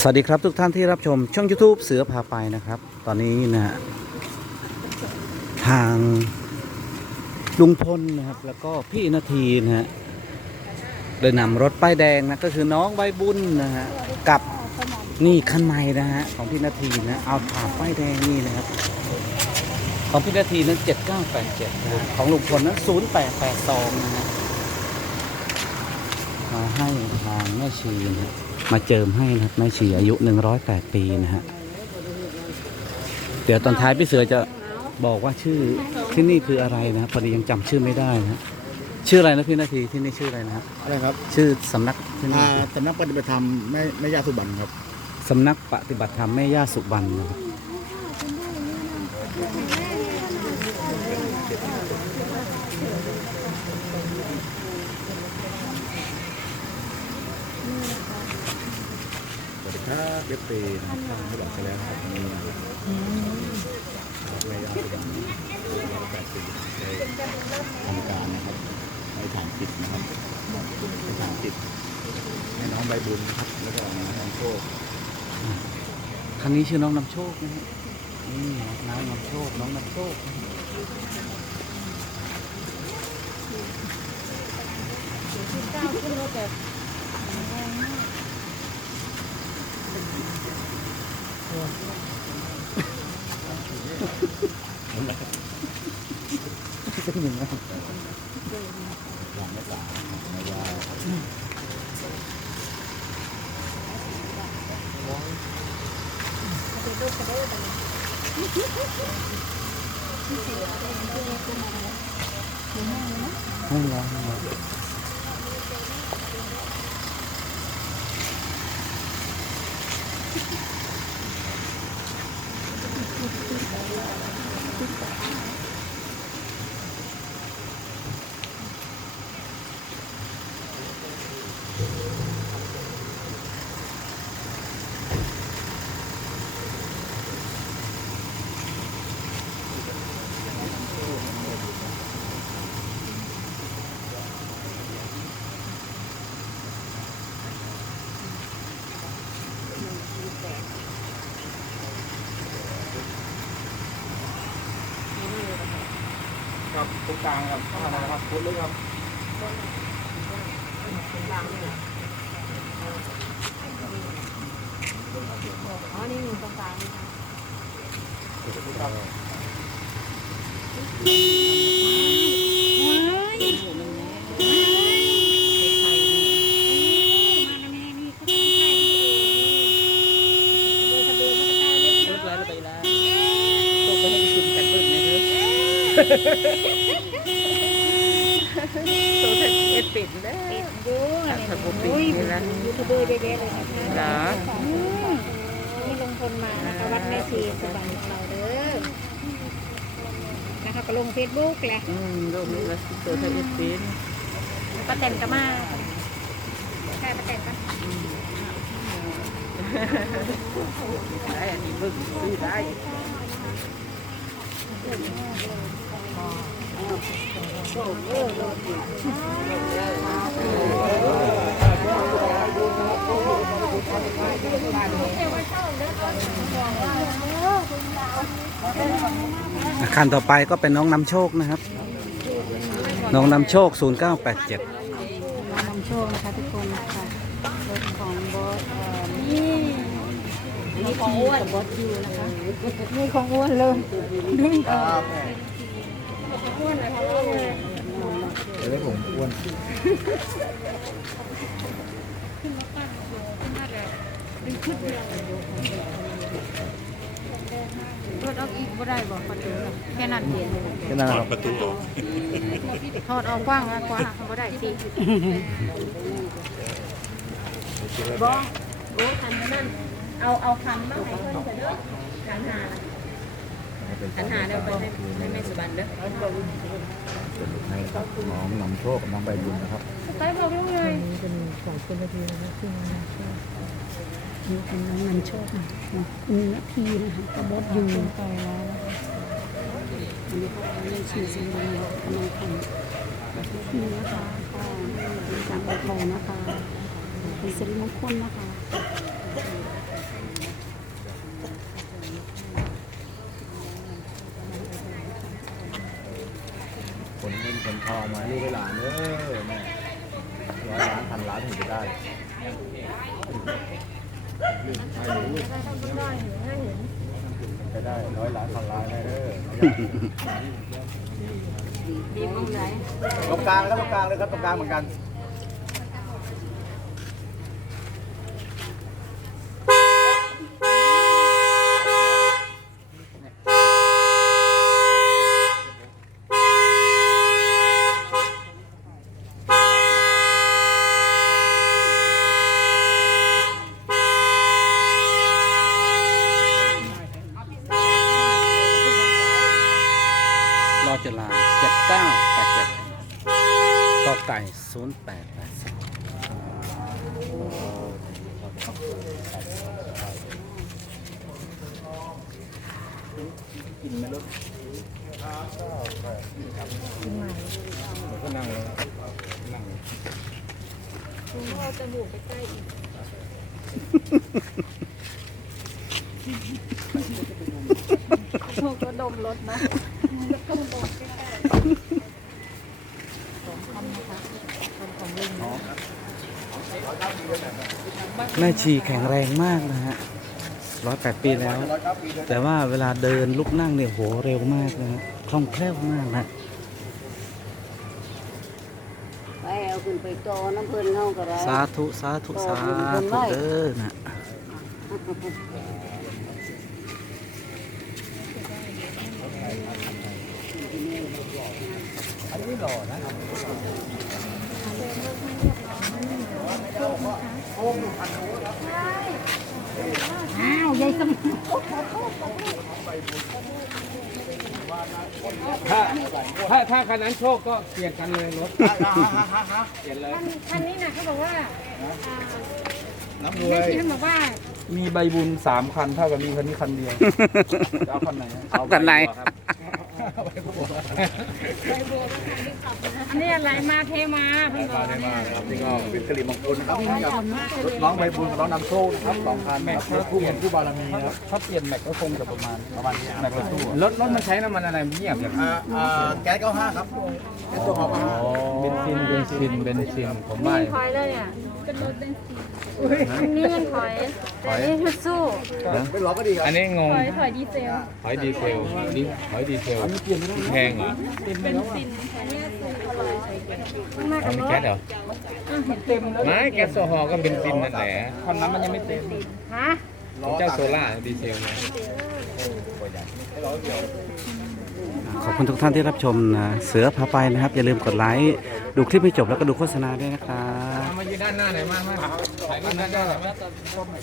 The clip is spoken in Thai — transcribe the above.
สวัสดีครับทุกท่านที่รับชมช่อง YouTube เสือพาไปนะครับ ตอนนี้นะฮะทางลุงพลนะครับ แล้วก็พี่นาทีนะฮะโดยนำรถป้ายแดงนะก็คือน้องใบบุญนะฮะกับนี่คันใหม่นะฮะของพี่นาทีนะเอาผ่าป้ายแดงนี่นะครับ ของพี่นาทีนั้น7987นะฮะของลุงพลนั้น0882นะฮะมาให้ทางแม่ชีนะฮะ มาเจิมให้นะครับแม่ชีอายุ108ปีนะฮะเดี๋ยวตอนท้ายพี่เสือจะบอกว่าชื่อที่นี่คืออะไรนะครับพอดียังจำชื่อไม่ได้นะฮะชื่ออะไรนะพี่นาทีที่นี่ชื่ออะไรนะครับอะไรครับชื่อสำนักที่นี่อ่าสำนักปฏิบัติธรรมแม่แม่ย่าสุบันครับ สำนักปฏิบัติธรรมแม่ย่าสุบรรณนะครับ สวัสดี ครับเบฟเฟย์นไม่บอกไปแล้วครับมีแม่ย่าสุบันร้อยแปดปีได้ทำการนะครับในฐานจิตนะครับในฐานจิตให้น้องใบบุญนะครับแล้วก็น้องโชคครั้งนี้ชื่อน้องนำโชคนะฮะนี่น้องนำโชคน้องนำโชคขึ้นะฮะอย่างไม่ตาแม่ย่าให้ร้องห้ร้อง ครับตรงกลางครับเข้ามาครับพุทธเลยครับอ๋อนี่อยู่ตรงกลางนี่ค่ะ ตัวเธอเอ็ดปิดแล้วเป็ดดูถ้าผมปิดนี่นะยูทูบเบอร์เยอะๆเลยนะคะเหรอ อืมนี่ลงพลมานะคะวัดแม่ชีสวรรค์ของเราเด้อนะคะก็ลงเฟซบุ๊กแหละอืมรูปนี้แล้วตัวเธอเอ็ดปิดป้าแตนก็มาใช่ป้าแตนก็ได้อันนี้มึงซื้อได้ คันต่อไปก็เป็นน้องนำโชคนะครับ น้องนำโชค 0987นำโชคนะคะทุกคนนะคะรถของบอสเอ่อนี่นี่ของอ้วนบอสอยู่นะคะนี่ของอ้วนเลยนี่อ้ ดี๋ยวผมอ้วนรถออกอีกบ่ได้บอกประตูน่ะแค่นั้นเองแค่นั้นครับประตูออกถอดออกกว้างแล้วกว่าบ่ได้สิบ่โอ้คันนั่น เอาเอาคันมาให้เพิ่นเถอะเด้อคันหาคันหาเด้อไปให้ให้แม่สุบันเด้อ ให้ครับน้องนำโชคน้องใบบุญนะครับไปบอกลูกเลยนี่เป็นของคุณนาทีนะคะซึ่งนี่เป็นน้องนำโชคนะคุณนาทีนะคะกระบดอยู่ไปแล้วนะคะอันนี้ก็เป็นชื่อสิ่งนี้กำลังทำแบบนี้นะคะก็เป็นการอวยพรนะคะเป็นสิริมงคลนะคะ ทองมาลูกหลานเออแม่ร้อยล้านพันล้านถึงจะได้ให้รู้จะได้ร้อยล้านพันล้านได้เออบีบตรงไหนตรงกลางแล้วตรงกลางเลยครับตรงกลางเหมือนกัน รอจุฬาเจ็ดเก้าแปดเจ็ดกอไก่ศู นย์แปดแปดสิบกินไหมลูกก็นั่งเลยนั่งโชคก็ดมรถนะแม่ชีแข็งแรงมากนะฮะร้อยแปดปีแล้ว แต่ว่าเวลาเดินลุกนั่งเนี่ยโหเร็วมากนะฮะคล่องแคล่วมากนะไปเอาขึ้นไปโตน้ำเพิ่นเฮาก็ได้สาธุ สาธุ สาธุเด้อนะอ้าวยายสมถ้าถ้าถ้าคันนั้นโชคก็เปลี่ยนกันเลยรถเปลี่ยนเลย คันนี้นะเขาบอกว่าน้ำรวแม่ยชีท่านบอกว่า มีใบบุญสามคันเท่ากับมีคันนี้คันเดียวจะเอาคันไหนเอาคันไหน อันนี้อะไรมาเทมาเพิ่นบอกเนี่ยนี่ก็เป็นสิริมงคลครับกับน้องใบบุญกับน้องน้ำโชคนะครับสองคันนะครับรถคู่บุญคู่บารมีนะครับถ้าเปลี่ยนแม็กก็คงจะประมาณประมาณนี้แม็กรถตู้รถรถมันใช้น้ำมันอะไรเงียบอย่างอ่าอ่าแก๊ส95ครับแก๊สตัวหอมเบนซินเบนซินเบนซินผมว่าถอยเลยอะเป็นรถเบนซิน อันนี้มันถอยแต่อันนี้ชุดสู้ไม่ล้อก็ดีครับอันนี้งงถอยถอยดีเซลถอยดีเซลนี่ถอยดีเซลแพงเหรอเป็นซินอันนี้สู้เขาเลยข้างหน้าเอากับมีรถแก๊สเหรอเต็มแล้วไม่แก๊สโซฮอลก็เบนซินนั่นแหละคันนั้นมันยังไม่เต็มฮะของเจ้าโซล่าดีเซลเนี่ยขอบคุณทุกท่านที่รับชมนะเสือพาไปนะครับ อย่าลืมกดไลค์ ดูคลิปให้จบแล้วก็ดูโฆษณาด้วยนะครับมายืน ด้านหน้าหน่อยมากมากถ่ายรูปด้านหน้าหน่อย